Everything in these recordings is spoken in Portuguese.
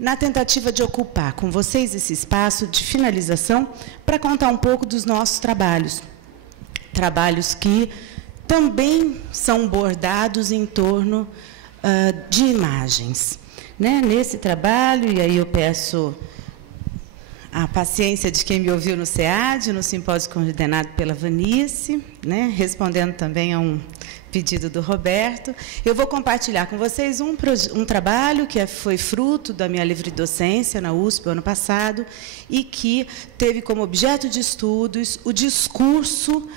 na tentativa de ocupar com vocês esse espaço de finalização para contar um pouco dos nossos trabalhos. Trabalhos que também são bordados em torno de imagens. Né? Nesse trabalho, e aí eu peço a paciência de quem me ouviu no SEAD, no simpósio coordenado pela Vanice, né? Respondendo também a um pedido do Roberto, eu vou compartilhar com vocês um trabalho que foi fruto da minha livre docência na USP ano passado e que teve como objeto de estudos o discurso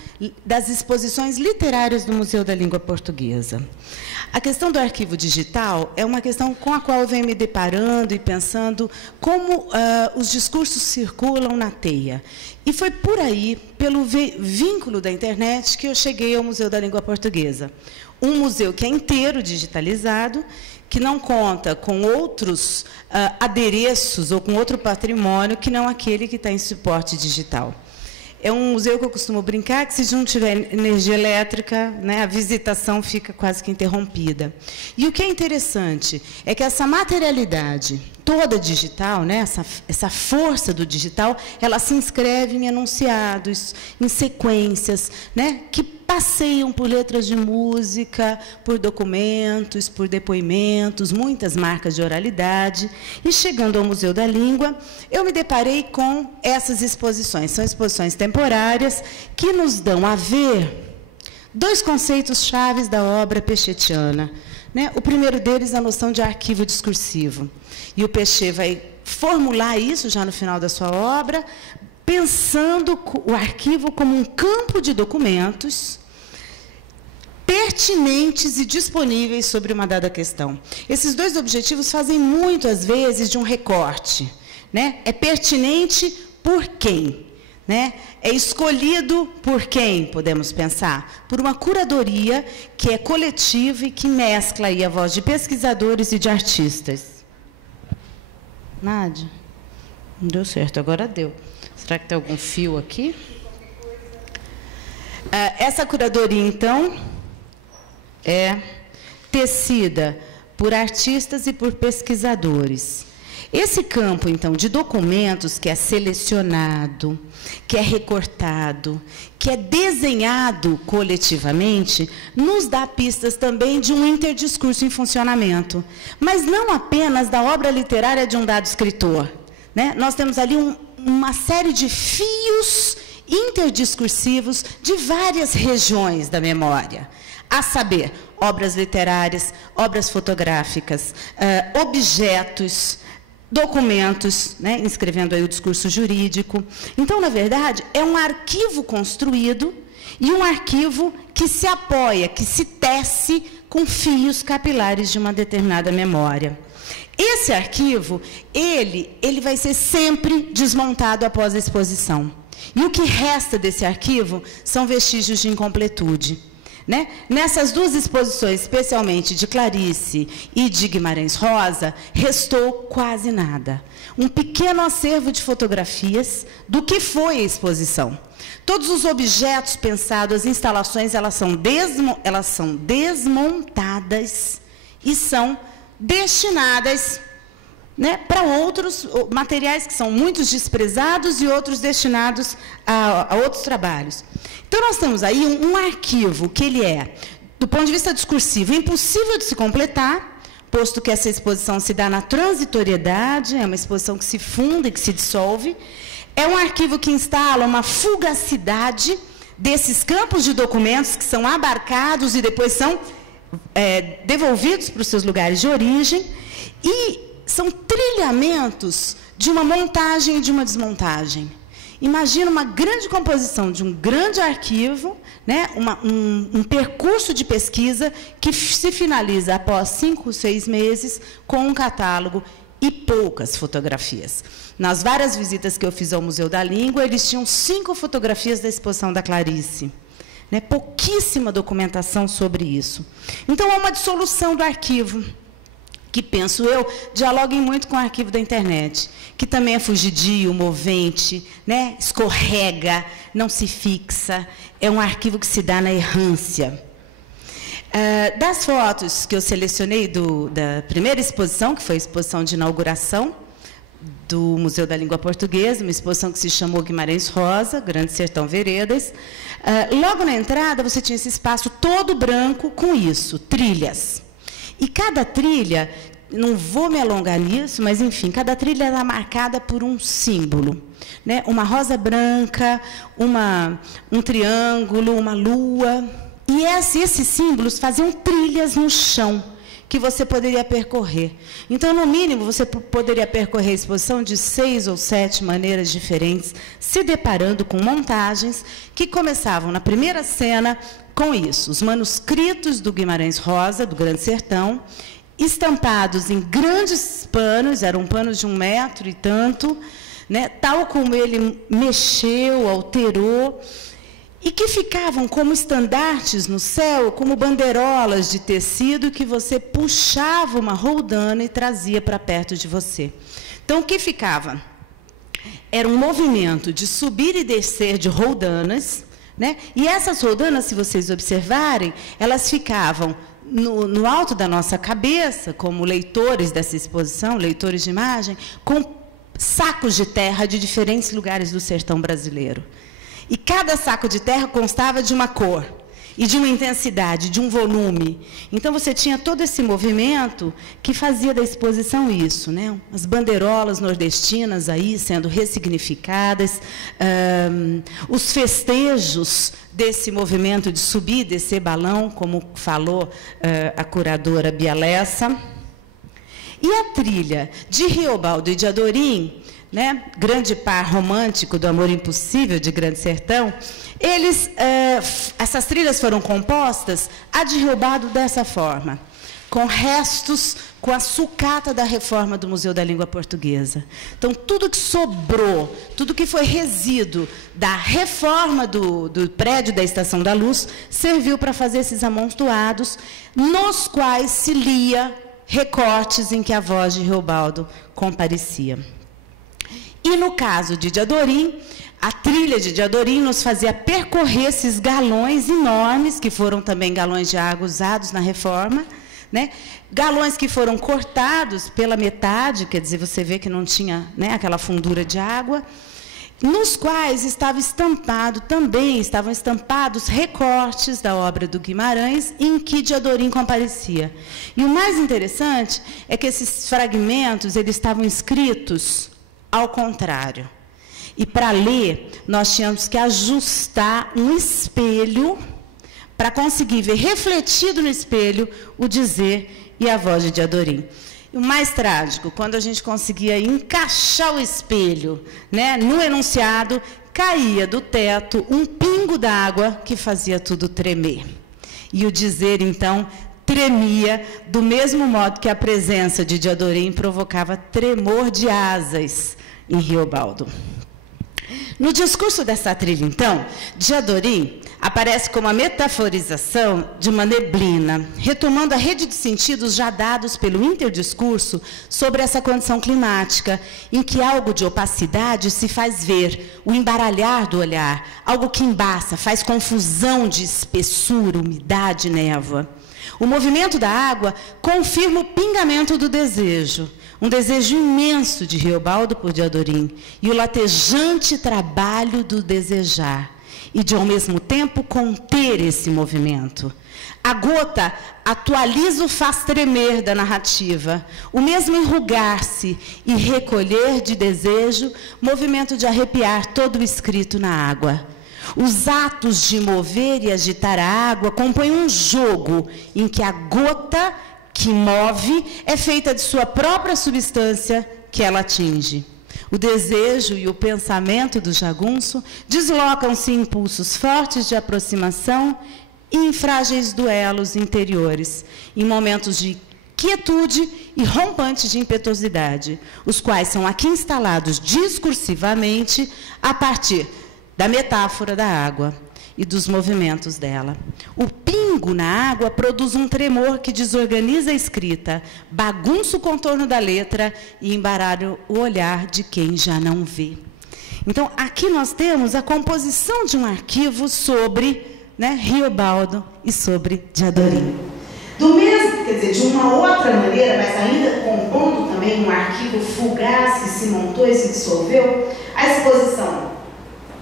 das exposições literárias do Museu da Língua Portuguesa. A questão do arquivo digital é uma questão com a qual eu venho me deparando e pensando como os discursos circulam na teia. E foi por aí, pelo vínculo da internet, que eu cheguei ao Museu da Língua Portuguesa. Um museu que é inteiro digitalizado, que não conta com outros adereços ou com outro patrimônio que não aquele que está em suporte digital. É um museu que eu costumo brincar que, se não tiver energia elétrica, né, a visitação fica quase que interrompida. E o que é interessante é que essa materialidade toda digital, né, essa força do digital, ela se inscreve em enunciados, em sequências, né, que passeiam por letras de música, por documentos, por depoimentos, muitas marcas de oralidade. E, chegando ao Museu da Língua, eu me deparei com essas exposições. São exposições temporárias que nos dão a ver dois conceitos chaves da obra pechetiana. Né? O primeiro deles, a noção de arquivo discursivo. E o Pechet vai formular isso já no final da sua obra, pensando o arquivo como um campo de documentos pertinentes e disponíveis sobre uma dada questão. Esses dois objetivos fazem muito, às vezes, de um recorte. Né? É pertinente por quem? Né? É escolhido por quem, podemos pensar? Por uma curadoria que é coletiva e que mescla aí a voz de pesquisadores e de artistas. Nádia? Não deu certo, agora deu. Será que tem algum fio aqui? Essa curadoria, então, é tecida por artistas e por pesquisadores. Esse campo, então, de documentos que é selecionado, que é recortado, que é desenhado coletivamente, nos dá pistas também de um interdiscurso em funcionamento, mas não apenas da obra literária de um dado escritor. Né? Nós temos ali uma série de fios interdiscursivos de várias regiões da memória, a saber, obras literárias, obras fotográficas, objetos, documentos, né, inscrevendo aí o discurso jurídico. Então, na verdade, é um arquivo construído e um arquivo que se apoia, que se tece com fios capilares de uma determinada memória. Esse arquivo, ele vai ser sempre desmontado após a exposição. E o que resta desse arquivo são vestígios de incompletude. Né? Nessas duas exposições, especialmente de Clarice e de Guimarães Rosa, restou quase nada. Um pequeno acervo de fotografias do que foi a exposição. Todos os objetos pensados, as instalações, elas são desmontadas e são destinadas, né, para outros materiais que são muitos desprezados e outros destinados a outros trabalhos. Então, nós temos aí um arquivo que ele é, do ponto de vista discursivo, impossível de se completar, posto que essa exposição se dá na transitoriedade, é uma exposição que se funda e que se dissolve. É um arquivo que instala uma fugacidade desses campos de documentos que são abarcados e depois são devolvidos para os seus lugares de origem, e são trilhamentos de uma montagem e de uma desmontagem. Imagina uma grande composição de um grande arquivo, né, um percurso de pesquisa que se finaliza após 5, 6 meses com um catálogo e poucas fotografias. Nas várias visitas que eu fiz ao Museu da Língua, eles tinham 5 fotografias da exposição da Clarice. Né, pouquíssima documentação sobre isso. Então, há uma dissolução do arquivo, que, penso eu, dialoguem muito com o arquivo da internet, que também é fugidio, movente, né? Escorrega, não se fixa, é um arquivo que se dá na errância. Das fotos que eu selecionei da primeira exposição, que foi a exposição de inauguração do Museu da Língua Portuguesa, uma exposição que se chamou Guimarães Rosa, Grande Sertão Veredas. Logo na entrada, você tinha esse espaço todo branco com isso, trilhas. E cada trilha, não vou me alongar nisso, mas, enfim, cada trilha era marcada por um símbolo, né? Uma rosa branca, um triângulo, uma lua. E esses símbolos faziam trilhas no chão que você poderia percorrer. Então, no mínimo, você poderia percorrer a exposição de 6 ou 7 maneiras diferentes, se deparando com montagens que começavam na primeira cena com isso, os manuscritos do Guimarães Rosa, do Grande Sertão, estampados em grandes panos, eram panos de 1 metro e tanto, né, tal como ele mexeu, alterou, e que ficavam como estandartes no céu, como bandeirolas de tecido que você puxava uma roldana e trazia para perto de você. Então, o que ficava? Era um movimento de subir e descer de roldanas, né? E essas roldanas, se vocês observarem, elas ficavam no alto da nossa cabeça, como leitores dessa exposição, leitores de imagem, com sacos de terra de diferentes lugares do sertão brasileiro. E cada saco de terra constava de uma cor, e de uma intensidade, de um volume. Então, você tinha todo esse movimento que fazia da exposição isso, né? As bandeirolas nordestinas aí sendo ressignificadas, os festejos desse movimento de subir e descer balão, como falou a curadora Bia Lessa. E a trilha de Riobaldo e de Adorim, né, grande par romântico do Amor Impossível, de Grande Sertão, essas trilhas foram compostas, a de Riobaldo dessa forma, com restos, com a sucata da reforma do Museu da Língua Portuguesa. Então, tudo que sobrou, tudo que foi resíduo da reforma do prédio da Estação da Luz, serviu para fazer esses amontoados, nos quais se lia recortes em que a voz de Riobaldo comparecia. E no caso de Adorim, a trilha de Adorim nos fazia percorrer esses galões enormes, que foram também galões de água usados na reforma, né? Galões que foram cortados pela metade, quer dizer, você vê que não tinha, né, aquela fundura de água, nos quais estavam estampados recortes da obra do Guimarães, em que de Adorim comparecia. E o mais interessante é que esses fragmentos eles estavam escritos ao contrário. E para ler, nós tínhamos que ajustar um espelho para conseguir ver refletido no espelho o dizer e a voz de Adorim. E o mais trágico, quando a gente conseguia encaixar o espelho, né, no enunciado, caía do teto um pingo d'água que fazia tudo tremer. E o dizer, então, tremia do mesmo modo que a presença de Adorim provocava tremor de asas em Riobaldo. No discurso dessa trilha, então, de Adorim aparece como a metaforização de uma neblina, retomando a rede de sentidos já dados pelo interdiscurso sobre essa condição climática, em que algo de opacidade se faz ver, o embaralhar do olhar, algo que embaça, faz confusão de espessura, umidade e névoa. O movimento da água confirma o pingamento do desejo, um desejo imenso de Riobaldo por de Adorim, e o latejante trabalho do desejar, e de, ao mesmo tempo, conter esse movimento. A gota atualiza o faz tremer da narrativa, o mesmo enrugar-se e recolher de desejo, movimento de arrepiar todo o escrito na água. Os atos de mover e agitar a água compõem um jogo em que a gota que move é feita de sua própria substância que ela atinge. O desejo e o pensamento do jagunço deslocam-se em impulsos fortes de aproximação e em frágeis duelos interiores, em momentos de quietude e rompantes de impetuosidade, os quais são aqui instalados discursivamente a partir da metáfora da água e dos movimentos dela. O pingo na água produz um tremor que desorganiza a escrita, bagunça o contorno da letra e embaralha o olhar de quem já não vê. Então, aqui nós temos a composição de um arquivo sobre né, Riobaldo e sobre Diadorim. Do mesmo, quer dizer, de uma outra maneira, mas ainda compondo também um arquivo fugaz que se montou e se dissolveu, a exposição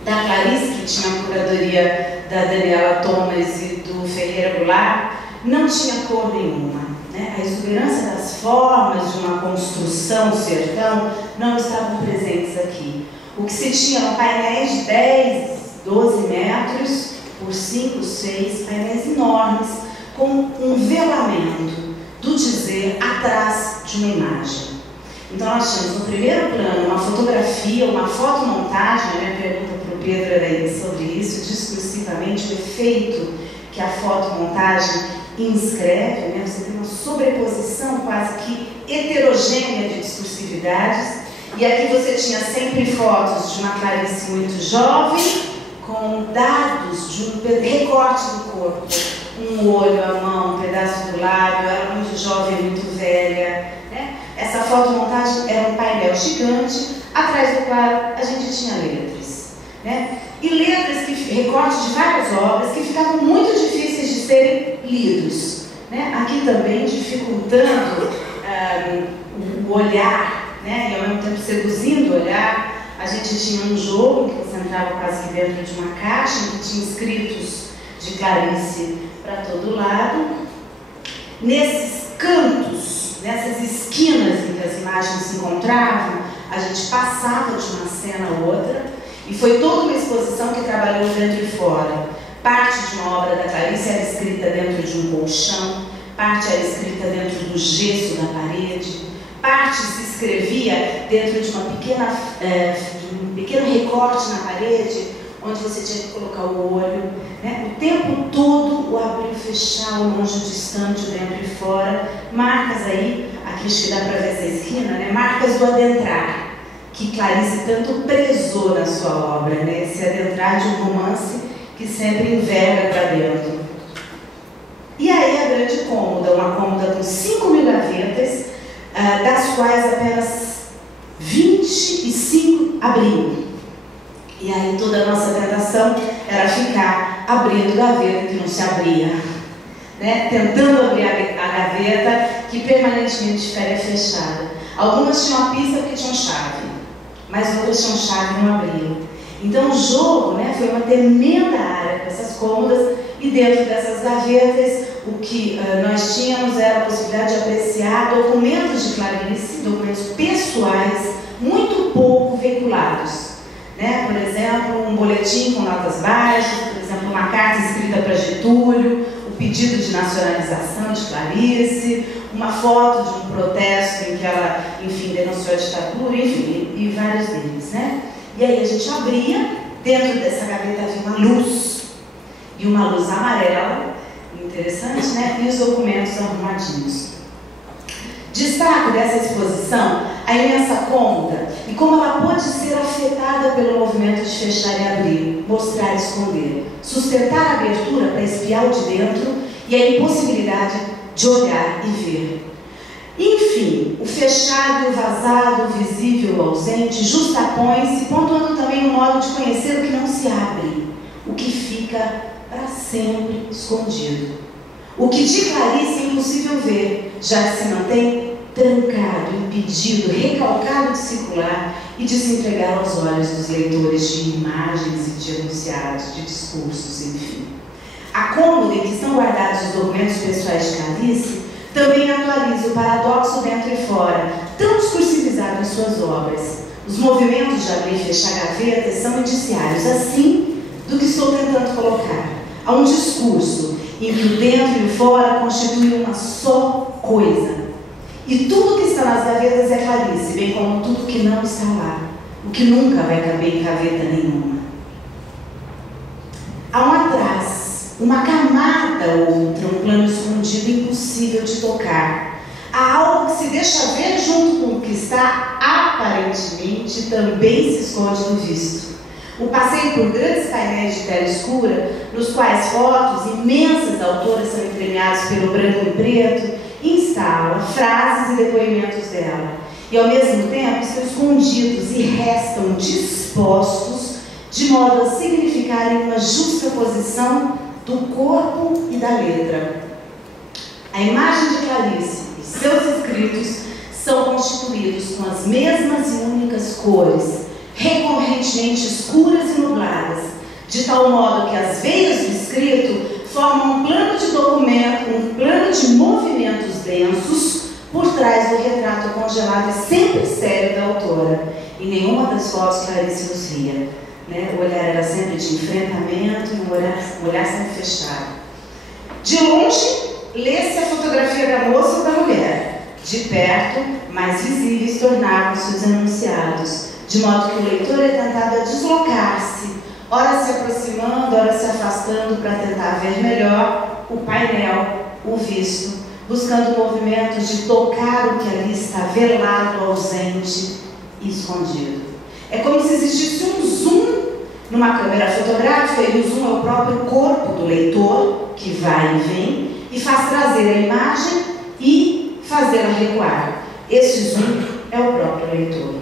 da Clarice, que tinha a curadoria da Daniela Thomas e do Ferreira Goulart, não tinha cor nenhuma, né? A exuberância das formas de uma construção sertão não estavam presentes aqui. O que se tinha eram painéis de 10, 12 metros por 5, 6, painéis enormes, com um velamento do dizer atrás de uma imagem. Então nós tínhamos no primeiro plano uma fotografia, uma fotomontagem. A minha pergunta para o Pedro era sobre isso, discursivamente, o efeito que a fotomontagem inscreve, né? Você tem uma sobreposição quase que heterogênea de discursividades, e aqui você tinha sempre fotos de uma Clarice muito jovem, com dados de um recorte do corpo, um olho, a mão, um pedaço do lábio, ela muito jovem, muito velha, né? Essa fotomontagem era um painel gigante, atrás do qual a gente tinha letras, né? E letras, recortes de várias obras que ficavam muito difíceis de serem lidos, né? Aqui também dificultando o olhar, né? E ao mesmo tempo seduzindo o olhar. A gente tinha um jogo que você entrava quase que dentro de uma caixa, que tinha escritos de Clarice para todo lado. Nesses cantos, nessas esquinas em que as imagens se encontravam, a gente passava de uma cena a outra, e foi toda uma exposição que trabalhou dentro e fora. Parte de uma obra da Clarice era escrita dentro de um colchão, parte era escrita dentro do gesso da parede, parte se escrevia dentro de uma um pequeno recorte na parede, onde você tinha que colocar o olho, né? O tempo todo o abrir e fechar, o longe, o distante, o dentro e fora. Marcas aí, aqui acho que dá para ver essa esquina, né? Marcas do adentrar, que Clarice tanto prezou na sua obra, né? Esse adentrar de um romance que sempre enverga para dentro. E aí a grande cômoda, uma cômoda com 5.000 gavetas, das quais apenas 25 abriam. E aí toda a nossa tentação era ficar abrindo gaveta que não se abria, né? Tentando abrir a gaveta que permanentemente estaria fechada. Algumas tinham a pista porque tinham chave, mas outras tinham chave e não abriam. Então o jogo, né, foi uma tremenda área com essas cômodas, e dentro dessas gavetas o que nós tínhamos era a possibilidade de apreciar documentos de Clarice, documentos pessoais muito pouco veiculados. Né? Por exemplo, um boletim com notas baixas, por exemplo, uma carta escrita para Getúlio, o pedido de nacionalização de Clarice, uma foto de um protesto em que ela, enfim, denunciou a ditadura, enfim, e vários deles, né? E aí a gente abria, dentro dessa gaveta havia uma luz, e uma luz amarela, interessante, né? E os documentos arrumadinhos. Destaco dessa exposição a imensa cômoda e como ela pode ser afetada pelo movimento de fechar e abrir, mostrar e esconder, sustentar a abertura para espiar o de dentro e a impossibilidade de olhar e ver. Enfim, o fechado, o vazado, o visível, o ausente, justapõe-se, pontuando também o modo de conhecer o que não se abre, o que fica para sempre escondido. O que de Clarice é impossível ver, já que se mantém trancado, impedido, recalcado de circular e de se entregar aos olhos dos leitores de imagens e de enunciados, de discursos, enfim. A cômoda em que estão guardados os documentos pessoais de Clarice também atualiza o paradoxo dentro e fora, tão discursivizado em suas obras. Os movimentos de abrir e fechar gavetas são indiciários, assim, do que estou tentando colocar. Há um discurso em que o dentro e o fora constituem uma só coisa. E tudo que está nas gavetas é Clarice, bem como tudo que não está lá, o que nunca vai caber em gaveta nenhuma. Há um atrás, uma camada outra, um plano escondido impossível de tocar. Há algo que se deixa ver junto com o que está aparentemente também se esconde no visto. O passeio por grandes painéis de tela escura, nos quais fotos imensas de autoras são entremeadas pelo branco e preto, instala frases e depoimentos dela. E ao mesmo tempo estão escondidos e restam dispostos de modo a significarem uma justa posição do corpo e da letra. A imagem de Clarice e seus escritos são constituídos com as mesmas e únicas cores, recorrentemente escuras e nubladas, de tal modo que as veias do escrito formam um plano de documento, um plano de movimentos densos por trás do retrato congelado e sempre sério da autora. Em nenhuma das fotos Clarice nos ria, né? O olhar era sempre de enfrentamento e um olhar sempre fechado. De longe, lê-se a fotografia da moça ou da mulher. De perto, mais visíveis tornavam-se os enunciados, de modo que o leitor é tentado a deslocar-se, ora se aproximando, ora se afastando para tentar ver melhor o painel, o visto, buscando movimentos de tocar o que ali está velado, ausente e escondido. É como se existisse um zoom numa câmera fotográfica, e o zoom é o próprio corpo do leitor, que vai e vem, e faz trazer a imagem e fazê-la recuar. Esse zoom é o próprio leitor.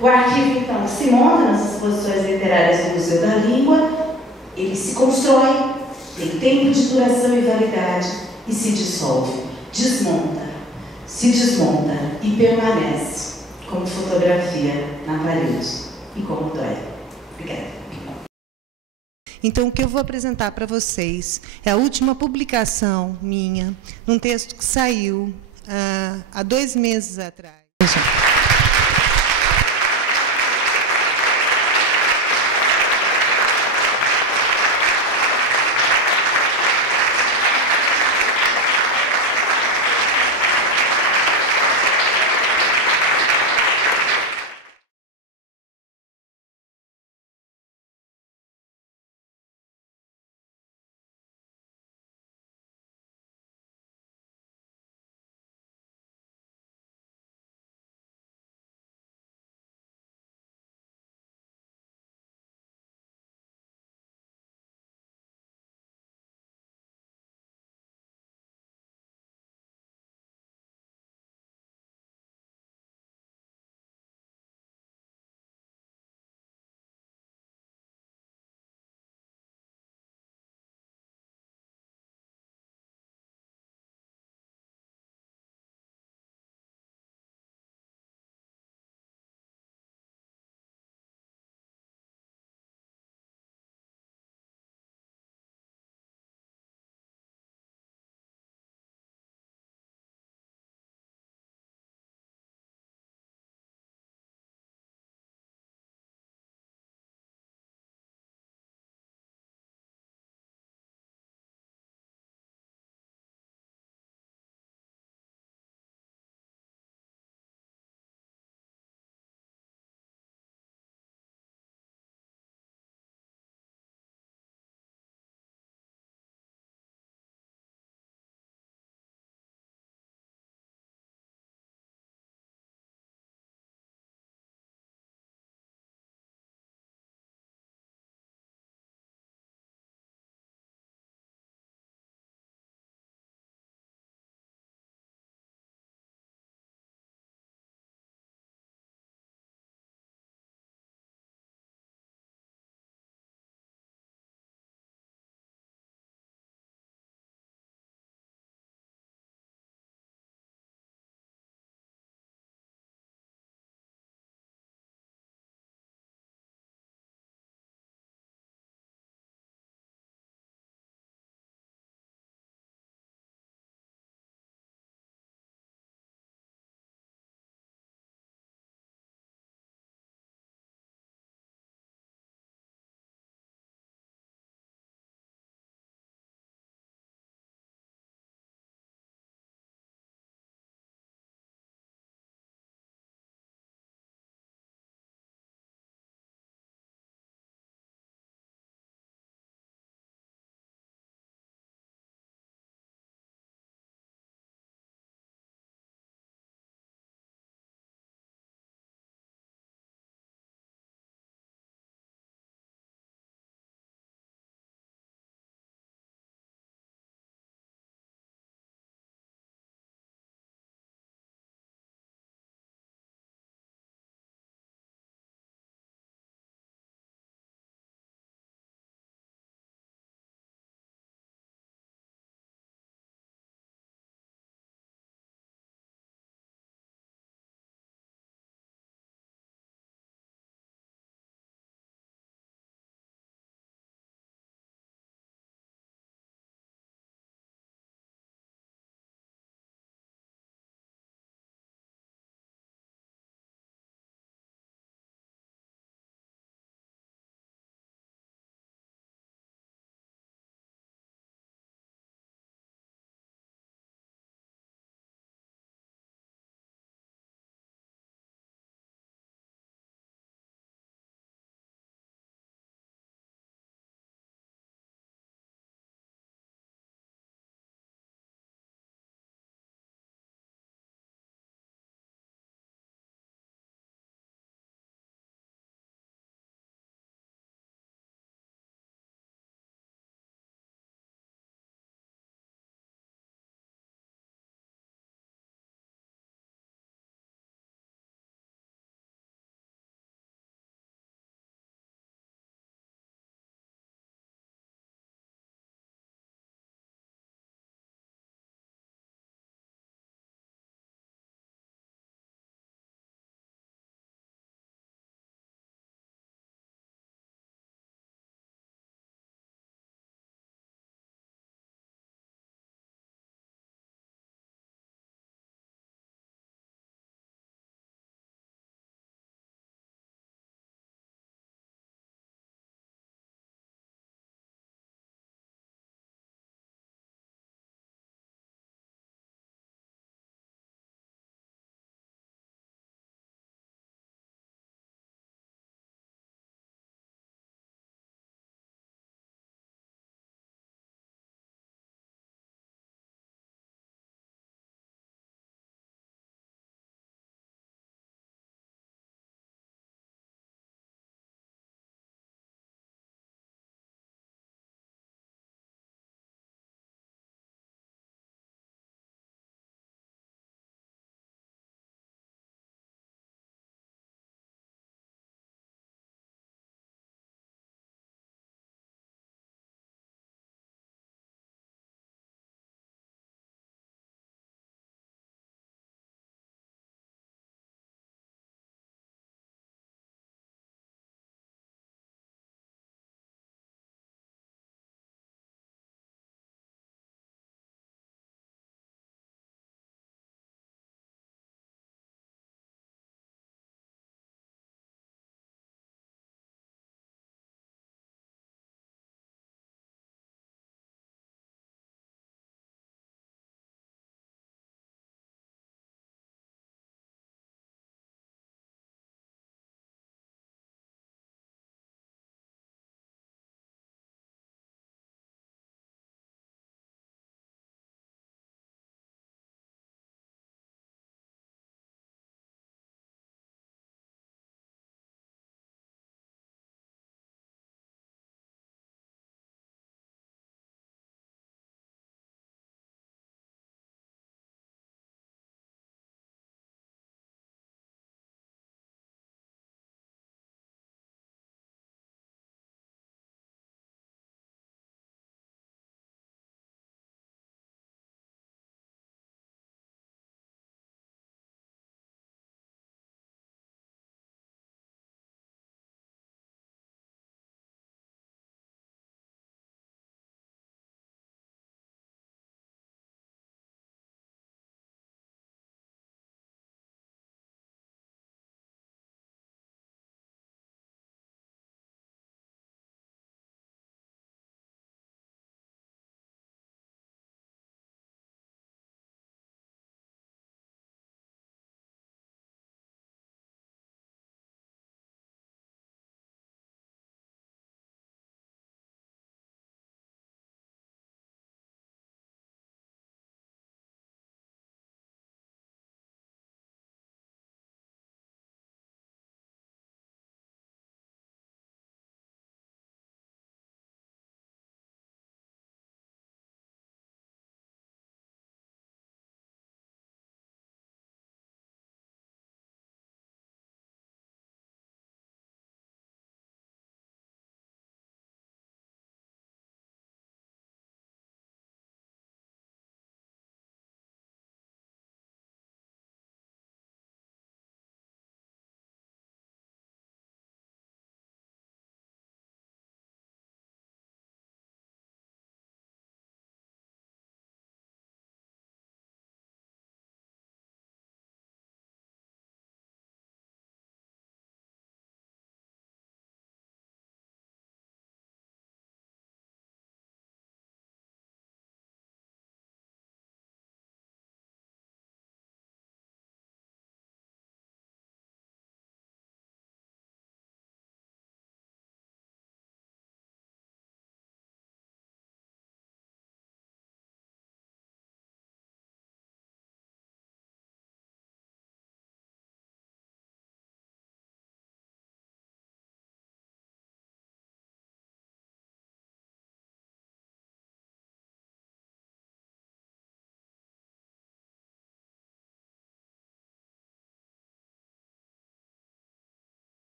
O arquivo, então, se monta nas exposições literárias do Museu da Língua, ele se constrói, tem tempo de duração e validade e se dissolve, desmonta, se desmonta e permanece como fotografia na parede e como dói. Obrigada. Então, o que eu vou apresentar para vocês é a última publicação minha, num texto que saiu há 2 meses atrás.